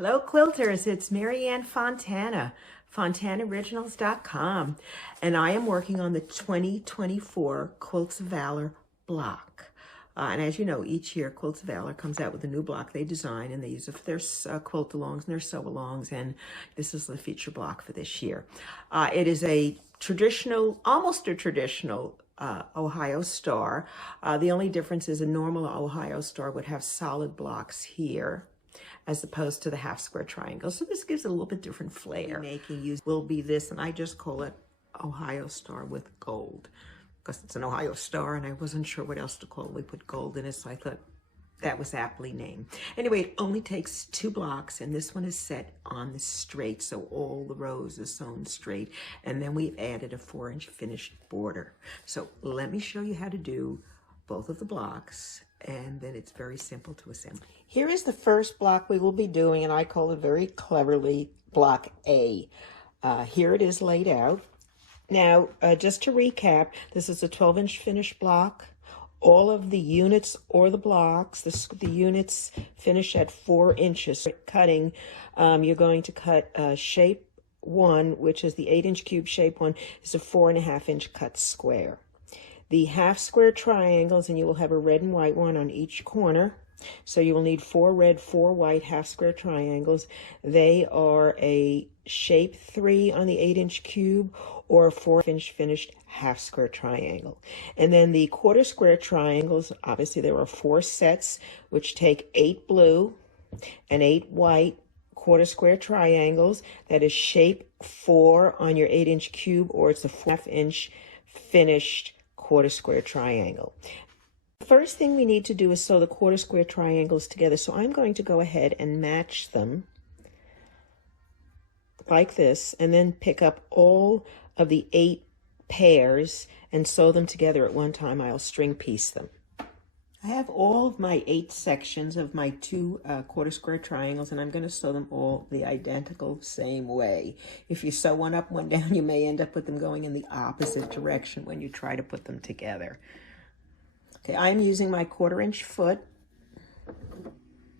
Hello quilters, it's Marianne Fontana, FontanaOriginals.com, and I am working on the 2024 Quilts of Valor block. And as you know, each year Quilts of Valor comes out with a new block they design, and they use it for their quilt-alongs and their sew-alongs, and this is the feature block for this year. It is a traditional, almost a traditional Ohio star. The only difference is a normal Ohio star would have solid blocks here, as opposed to the half square triangle. So this gives it a little bit different flair. Making use will be this, and I just call it Ohio Star with gold, because it's an Ohio Star and I wasn't sure what else to call it. We put gold in it, so I thought that was aptly named. Anyway, it only takes 2 blocks, and this one is set on the straight, so all the rows are sewn straight, and then we've added a 4-inch finished border. So let me show you how to do both of the blocks, and then it's very simple to assemble. Here is the first block we will be doing, and I call it very cleverly block A. Here it is laid out. Now, just to recap, this is a 12-inch finished block. All of the units or the blocks, the units finish at 4 inches. Cutting, you're going to cut shape 1, which is the 8-inch cube shape 1, is a 4.5-inch cut square. The half square triangles, and you will have a red and white one on each corner. So you will need 4 red, 4 white half square triangles. They are a shape 3 on the 8-inch cube or a 4-inch finished half square triangle. And then the quarter square triangles, obviously there are 4 sets, which take 8 blue and 8 white quarter square triangles. That is shape 4 on your 8-inch cube, or it's a 4.5-inch finished quarter square triangle. The first thing we need to do is sew the quarter square triangles together. So I'm going to go ahead and match them like this, and then pick up all of the 8 pairs and sew them together at one time. I'll string piece them. I have all of my 8 sections of my 2 quarter square triangles, and I'm going to sew them all the identical same way. If you sew one up, one down, you may end up with them going in the opposite direction when you try to put them together. Okay, I'm using my 1/4-inch foot,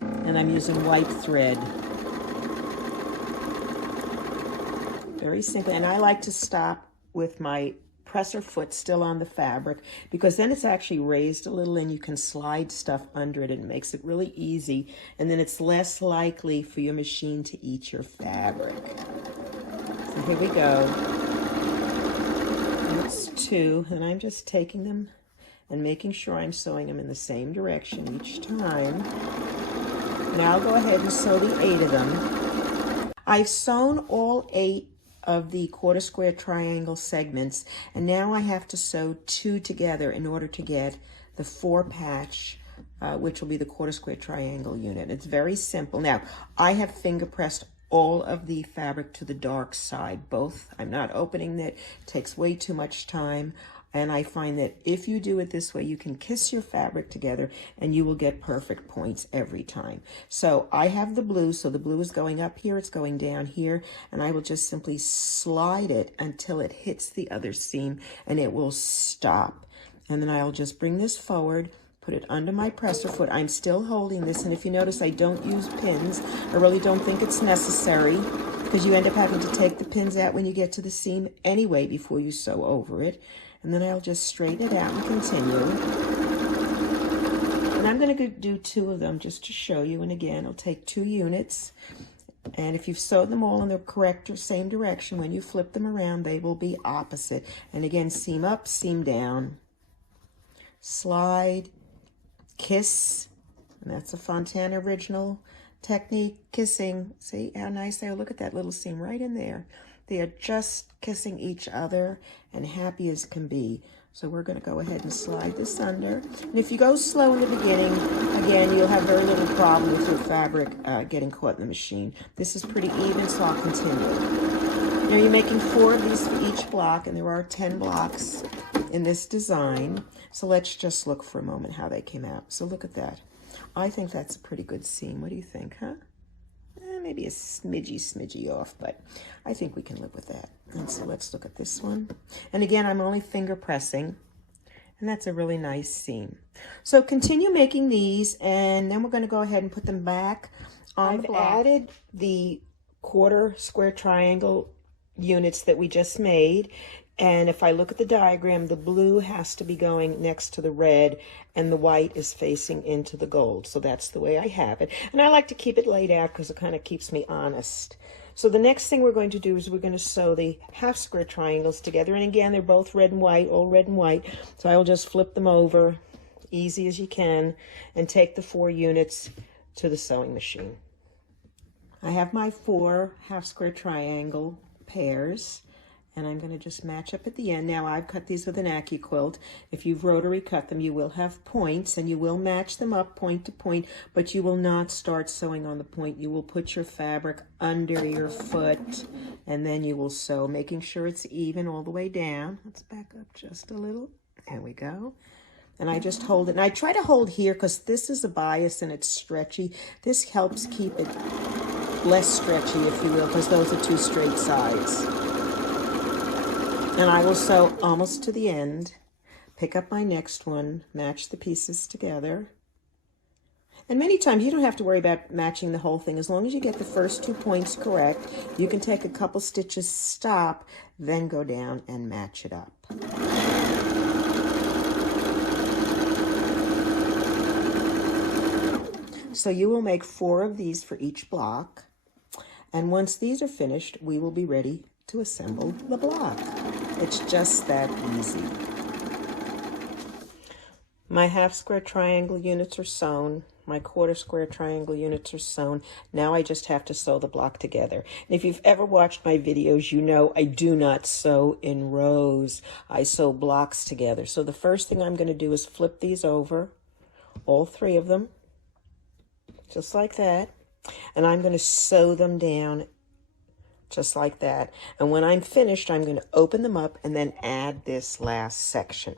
and I'm using white thread. Very simple, and I like to stop with my presser foot still on the fabric, because then it's actually raised a little and you can slide stuff under it, and it makes it really easy, and then it's less likely for your machine to eat your fabric. So here we go. That's 2, and I'm just taking them and making sure I'm sewing them in the same direction each time. Now I'll go ahead and sew the 8 of them. I've sewn all 8 of the quarter square triangle segments, and now I have to sew 2 together in order to get the 4 patch, which will be the quarter square triangle unit. It's very simple. Now, I have finger pressed all of the fabric to the dark side, both. I'm not opening it. It takes way too much time. And I find that if you do it this way, you can kiss your fabric together and you will get perfect points every time. So I have the blue, so the blue is going up here, it's going down here, and I will just simply slide it until it hits the other seam and it will stop. And then I'll just bring this forward, put it under my presser foot. I'm still holding this, and if you notice, I don't use pins. I really don't think it's necessary, because you end up having to take the pins out when you get to the seam anyway before you sew over it. And then I'll just straighten it out and continue. And I'm going to do 2 of them just to show you. And again, it'll take 2 units. And if you've sewed them all in the correct or same direction, when you flip them around, they will be opposite. And again, seam up, seam down, slide, kiss. And that's a Fontana Original technique, kissing. See how nice they are? Look at that little seam right in there. They are just kissing each other and happy as can be. So we're going to go ahead and slide this under. And if you go slow in the beginning, again, you'll have very little problem with your fabric getting caught in the machine. This is pretty even, so I'll continue. Now you're making 4 of these for each block, and there are 10 blocks in this design. So let's just look for a moment how they came out. So look at that. I think that's a pretty good seam. What do you think, huh? Maybe a smidgy off, but I think we can live with that. And so let's look at this one. And again, I'm only finger pressing, And that's a really nice seam. So continue making these, and then we're going to go ahead and put them back on the block. I've added the quarter square triangle units that we just made. And if I look at the diagram, the blue has to be going next to the red and the white is facing into the gold. So that's the way I have it. And I like to keep it laid out because it kind of keeps me honest. So the next thing we're going to do is we're going to sew the half square triangles together. And again, they're both red and white, all red and white. So I will just flip them over, easy as you can, and take the 4 units to the sewing machine. I have my 4 half square triangle pairs, and I'm going to just match up at the end. Now I've cut these with an AccuQuilt. If you've rotary cut them, you will have points, and you will match them up point to point, but you will not start sewing on the point. You will put your fabric under your foot, and then you will sew, making sure it's even all the way down. Let's back up just a little. There we go. And I just hold it. And I try to hold here because this is a bias and it's stretchy. This helps keep it less stretchy, if you will, because those are 2 straight sides. And I will sew almost to the end, pick up my next one, match the pieces together. And many times you don't have to worry about matching the whole thing. As long as you get the first 2 points correct, you can take a couple stitches, stop, then go down and match it up. So you will make 4 of these for each block. And once these are finished, we will be ready to assemble the block. It's just that easy. My half square triangle units are sewn. My quarter square triangle units are sewn. Now I just have to sew the block together. And if you've ever watched my videos, you know I do not sew in rows. I sew blocks together. So the first thing I'm going to do is flip these over, all 3 of them, just like that. And I'm going to sew them down just like that. And when I'm finished, I'm going to open them up and then add this last section.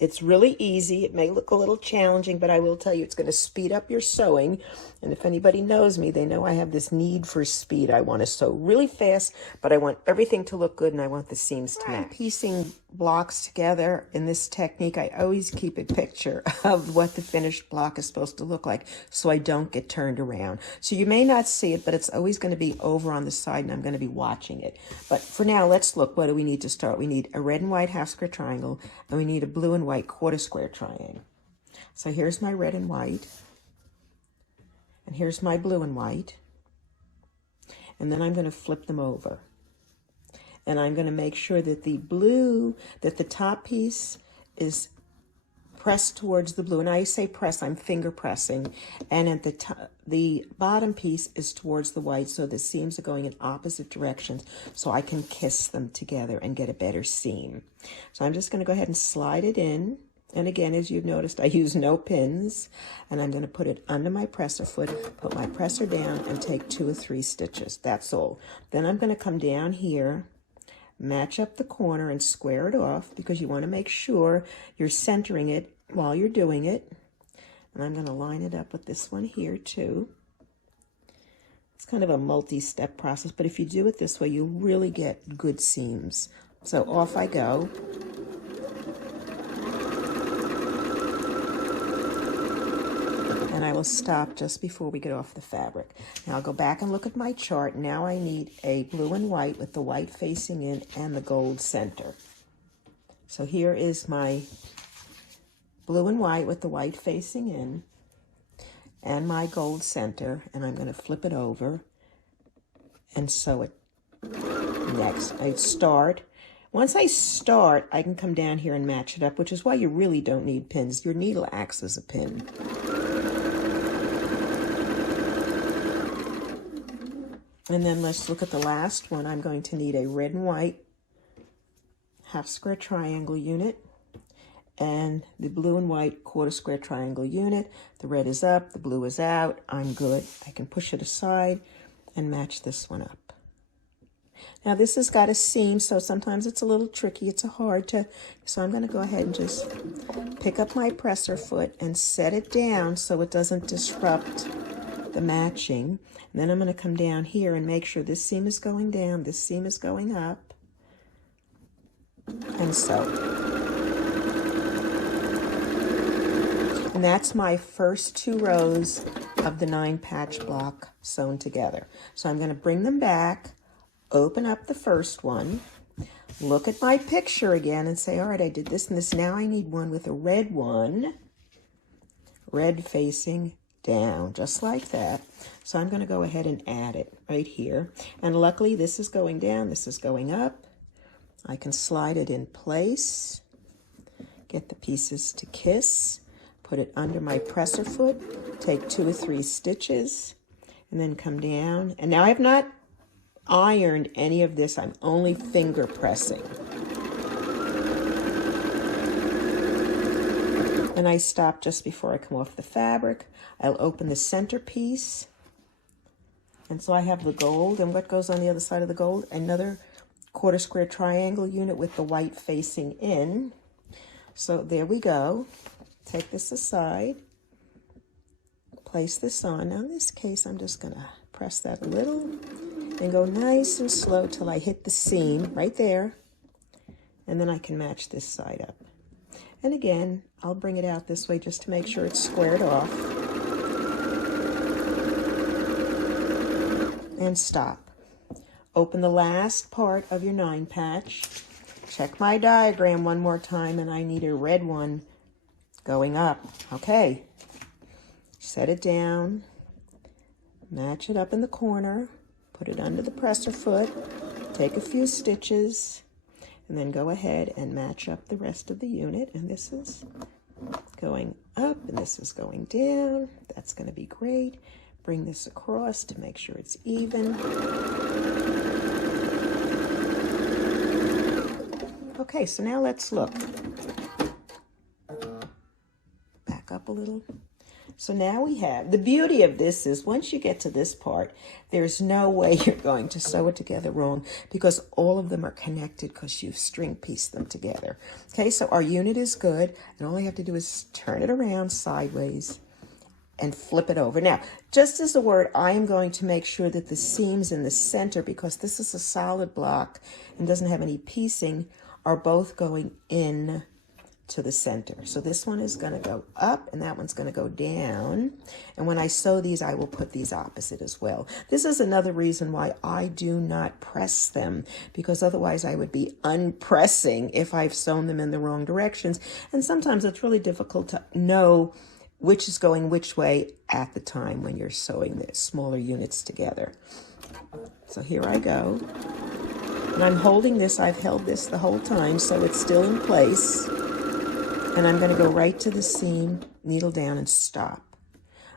It's really easy. It may look a little challenging, but I will tell you it's going to speed up your sewing. And if anybody knows me, they know I have this need for speed. I want to sew really fast, but I want everything to look good and I want the seams to match. Piecing blocks together in this technique, I always keep a picture of what the finished block is supposed to look like so I don't get turned around. So you may not see it, but it's always going to be over on the side and I'm going to be watching it. But for now, let's look. What do we need to start? We need a red and white half square triangle and we need a blue and white quarter square triangle. So here's my red and white, and here's my blue and white, and then I'm going to flip them over, and I'm going to make sure that the blue, that the top piece is pressed towards the blue, and I say press, I'm finger pressing, and at the top, the bottom piece is towards the white, so the seams are going in opposite directions, so I can kiss them together and get a better seam. So I'm just going to go ahead and slide it in. And again, as you've noticed, I use no pins, and I'm going to put it under my presser foot, put my presser down, and take 2 or 3 stitches. That's all. Then I'm going to come down here, match up the corner, and square it off, because you want to make sure you're centering it while you're doing it. And I'm going to line it up with this one here, too. It's kind of a multi-step process, but if you do it this way, you really get good seams. So off I go. And I will stop just before we get off the fabric. Now I'll go back and look at my chart. Now I need a blue and white with the white facing in and the gold center. So here is my blue and white with the white facing in and my gold center, and I'm going to flip it over and sew it next. I start. Once I start, I can come down here and match it up, which is why you really don't need pins. Your needle acts as a pin. And then let's look at the last one. I'm going to need a red and white half square triangle unit and the blue and white quarter square triangle unit. The red is up, the blue is out. I'm good. I can push it aside and match this one up. Now this has got a seam, so sometimes it's a little tricky. It's hard to, so I'm going to go ahead and just pick up my presser foot and set it down so it doesn't disrupt the matching. And then I'm going to come down here and make sure this seam is going down, this seam is going up, and sew. And that's my first 2 rows of the 9-patch block sewn together. So I'm going to bring them back, open up the first one, look at my picture again and say, all right, I did this and this. Now I need one with a red one, red facing down, just like that. So I'm going to go ahead and add it right here. And luckily this is going down, this is going up. I can slide it in place, get the pieces to kiss, put it under my presser foot, take 2 or 3 stitches, and then come down. And now I have not ironed any of this, I'm only finger pressing. And I stop just before I come off the fabric. I'll open the center piece. And so I have the gold, and what goes on the other side of the gold? Another 1/4 square triangle unit with the white facing in. So there we go. Take this aside, place this on. Now in this case, I'm just gonna press that a little and go nice and slow till I hit the seam right there. And then I can match this side up. And again, I'll bring it out this way just to make sure it's squared off. And stop. Open the last part of your 9-patch. Check my diagram one more time, and I need a red one going up. Okay. Set it down. Match it up in the corner. Put it under the presser foot. Take a few stitches. And then go ahead and match up the rest of the unit. And this is going up, and this is going down. That's going to be great. Bring this across to make sure it's even. Okay, so now let's look. Back up a little. So now we have, the beauty of this is once you get to this part, there's no way you're going to sew it together wrong because all of them are connected because you've string pieced them together. Okay, so our unit is good, and all I have to do is turn it around sideways and flip it over. Now, just as a word, I am going to make sure that the seams in the center, because this is a solid block and doesn't have any piecing, are both going in to the center. So this one is going to go up and that one's going to go down. And when I sew these, I will put these opposite as well. This is another reason why I do not press them, because otherwise I would be unpressing if I've sewn them in the wrong directions. And sometimes it's really difficult to know which is going which way at the time when you're sewing the smaller units together. So here I go. And I'm holding this, I've held this the whole time, so it's still in place. And I'm going to go right to the seam, needle down, and stop.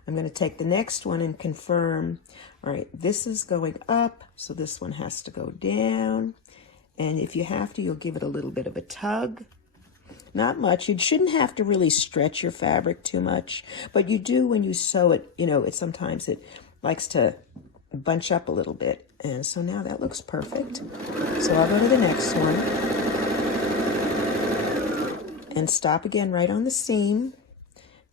I'm going to take the next one and confirm, all right, this is going up, so this one has to go down. And if you have to, you'll give it a little bit of a tug. Not much. You shouldn't have to really stretch your fabric too much, but you do when you sew it, you know, sometimes it likes to bunch up a little bit. And so now that looks perfect. So I'll go to the next one. And stop again right on the seam.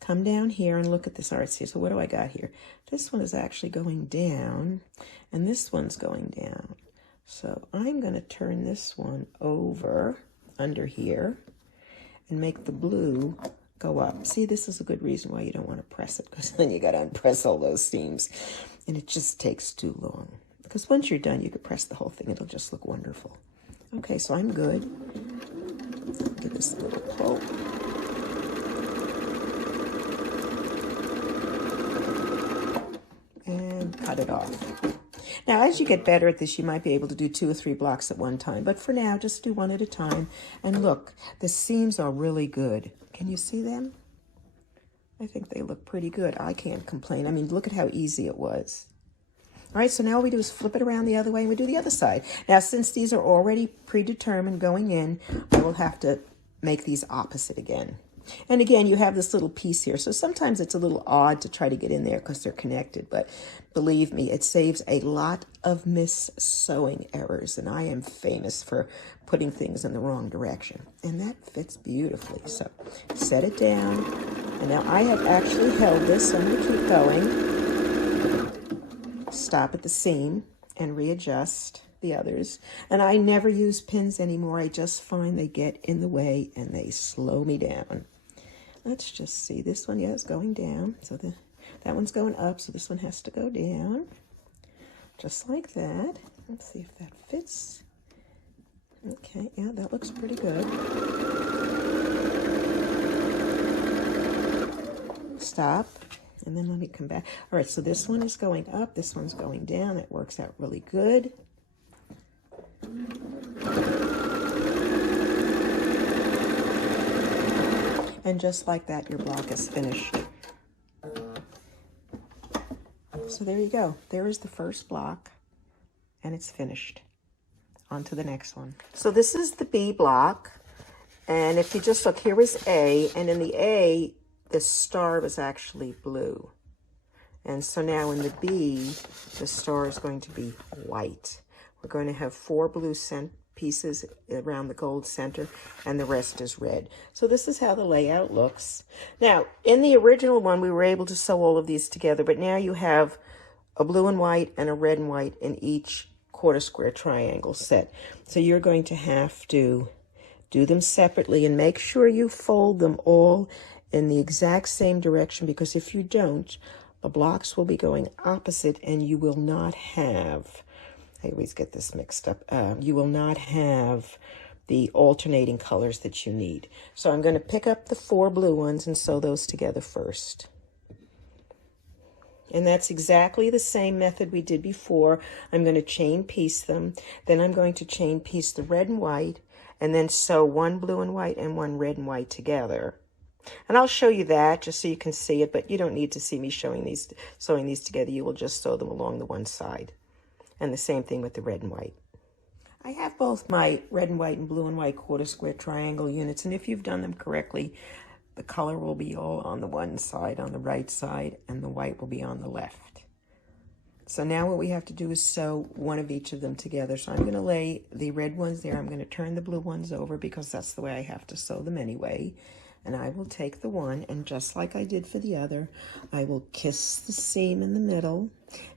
Come down here and look at this. All right, see, so what do I got here? This one is actually going down, and this one's going down. So I'm going to turn this one over under here and make the blue go up. See, this is a good reason why you don't want to press it, because then you got to unpress all those seams, and it just takes too long. Because once you're done, you can press the whole thing. It'll just look wonderful. Okay, so I'm good. Give this a little pull. And cut it off. Now, as you get better at this, you might be able to do 2 or 3 blocks at one time. But for now, just do one at a time. And look, the seams are really good. Can you see them? I think they look pretty good. I can't complain. I mean, look at how easy it was. All right, so now all we do is flip it around the other way and we do the other side. Now, since these are already predetermined going in, I will have to make these opposite again. And again, you have this little piece here. So sometimes it's a little odd to try to get in there because they're connected. But believe me, it saves a lot of mis-sewing errors. And I am famous for putting things in the wrong direction. And that fits beautifully. So set it down. And now I have actually held this, so I'm going to keep going. Stop at the seam and readjust the others. And I never use pins anymore. I just find they get in the way and they slow me down. let's just see. This one, yeah, is going down. So that one's going up, so this one has to go down. Just like that. Let's see if that fits. Okay, yeah, that looks pretty good. Stop, and then let me come back. All right, so this one is going up, this one's going down. It works out really good. And just like that, your block is finished. So there you go. There is the first block, and it's finished. On to the next one. So this is the B block, and if you just look, here was A, and in the A, the star was actually blue. And so now in the B, the star is going to be white. We're going to have 4 blue pieces around the gold center, and the rest is red. So this is how the layout looks. Now, in the original one, we were able to sew all of these together, but now you have a blue and white and a red and white in each quarter square triangle set. So you're going to have to do them separately and make sure you fold them all in the exact same direction, because if you don't, the blocks will be going opposite and you will not have, I always get this mixed up, you will not have the alternating colors that you need. So I'm going to pick up the 4 blue ones and sew those together first. And that's exactly the same method we did before. I'm going to chain piece them. Then I'm going to chain piece the red and white, and then sew 1 blue and white and 1 red and white together. And I'll show you that just so you can see it, but you don't need to see me sewing these together. You will just sew them along the one side. And the same thing with the red and white. I have both my red and white and blue and white quarter square triangle units, and if you've done them correctly, the color will be all on the one side, on the right side, and the white will be on the left. So now what we have to do is sew one of each of them together. So I'm going to lay the red ones there. I'm going to turn the blue ones over because that's the way I have to sew them anyway. And I will take the one, and just like I did for the other, I will kiss the seam in the middle.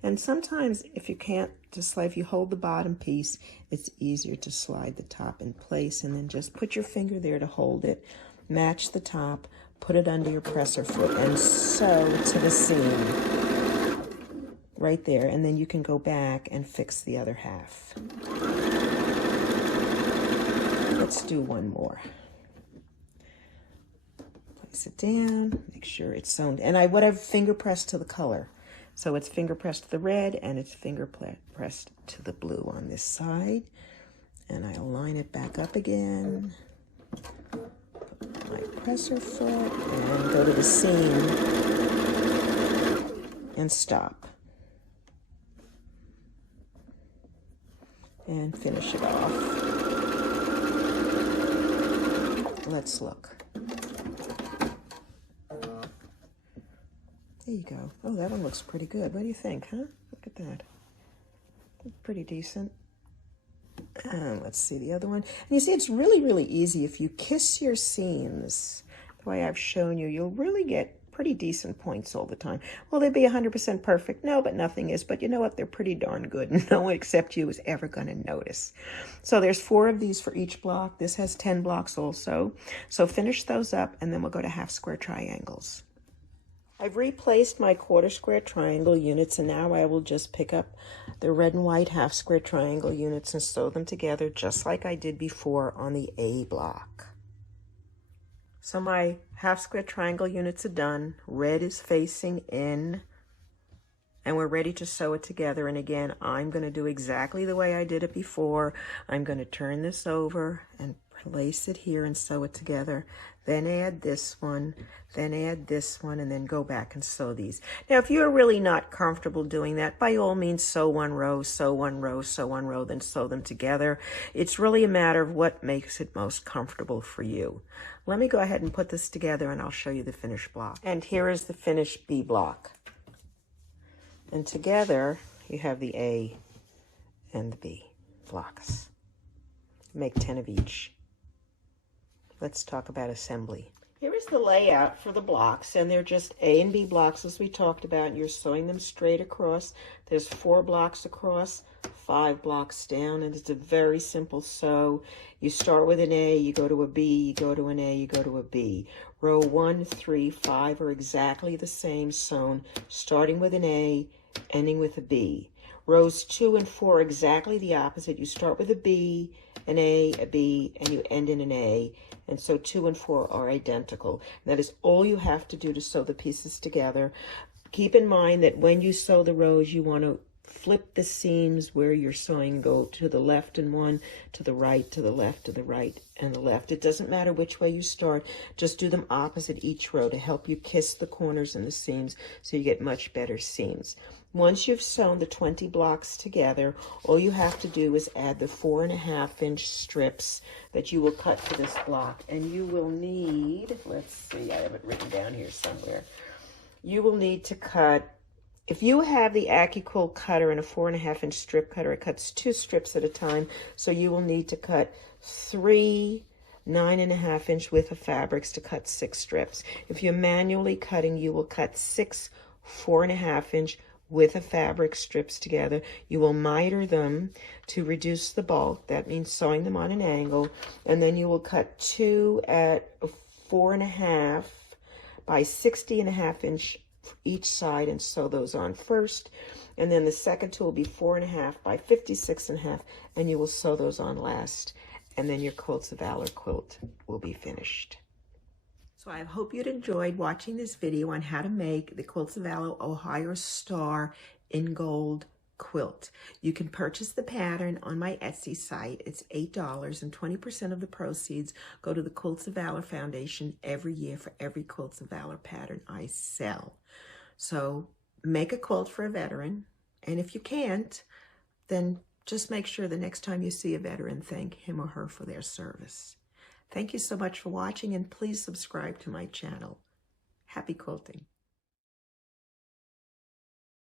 And sometimes if you can't, just like if you hold the bottom piece, it's easier to slide the top in place, and then just put your finger there to hold it. Match the top, put it under your presser foot, and sew to the seam right there, and then you can go back and fix the other half. Let's do one more. Place it down, make sure it's sewn, and I would have finger pressed to the color. So it's finger pressed to the red, and it's finger pressed to the blue on this side. And I'll line it back up again. My presser foot, and go to the seam and stop and finish it off. Let's look. There you go. Oh, that one looks pretty good. What do you think, huh? Look at that. Pretty decent. And let's see the other one. And you see, it's really, really easy. If you kiss your seams the way I've shown you, you'll really get pretty decent points all the time. Will they be 100% perfect? No, but nothing is. But you know what? They're pretty darn good. No one except you is ever going to notice. So there's 4 of these for each block. This has 10 blocks also. So finish those up, and then we'll go to half square triangles. I've replaced my quarter square triangle units, and now I will just pick up the red and white half square triangle units and sew them together just like I did before on the A block. So my half square triangle units are done. Red is facing in, and we're ready to sew it together. And again, I'm going to do exactly the way I did it before. I'm going to turn this over and place it here and sew it together. Then add this one, then add this one, and then go back and sew these. Now, if you're really not comfortable doing that, by all means, sew one row, sew one row, sew one row, then sew them together. It's really a matter of what makes it most comfortable for you. Let me go ahead and put this together, and I'll show you the finished block. And here is the finished B block. And together, you have the A and the B blocks. Make 10 of each. Let's talk about assembly. Here is the layout for the blocks, and they're just A and B blocks as we talked about, and you're sewing them straight across. There's 4 blocks across, 5 blocks down, and it's a very simple sew. You start with an A, you go to a B, you go to an A, you go to a B. Row 1, 3, 5 are exactly the same, sewn, starting with an A, ending with a B. Rows 2 and 4 are exactly the opposite. You start with a B, an A, a B, and you end in an A. And so 2 and 4 are identical. That is all you have to do to sew the pieces together. Keep in mind that when you sew the rows, you want to flip the seams where you're sewing. Go to the left in one, to the right, to the left, to the right, and the left. It doesn't matter which way you start. Just do them opposite each row to help you kiss the corners and the seams so you get much better seams. Once you've sewn the 20 blocks together, all you have to do is add the 4.5-inch strips that you will cut for this block. And you will need, let's see, I have it written down here somewhere. You will need to cut, if you have the AccuQuilt cutter and a 4.5-inch strip cutter, it cuts 2 strips at a time. So you will need to cut 3 9.5-inch width of fabrics to cut 6 strips. If you're manually cutting, you will cut 6 4.5-inch with a fabric strips together. You will miter them to reduce the bulk. That means sewing them on an angle. And then you will cut 2 at 4.5 by 60.5-inch each side and sew those on first. And then the second 2 will be 4.5 by 56.5, and you will sew those on last. And then your Quilts of Valor quilt will be finished. So I hope you'd enjoyed watching this video on how to make the Quilts of Valor Ohio Star in Gold quilt. You can purchase the pattern on my Etsy site. It's $8, and 20% of the proceeds go to the Quilts of Valor Foundation every year for every Quilts of Valor pattern I sell. So make a quilt for a veteran, and if you can't, then just make sure the next time you see a veteran, thank him or her for their service. Thank you so much for watching, and please subscribe to my channel. Happy quilting.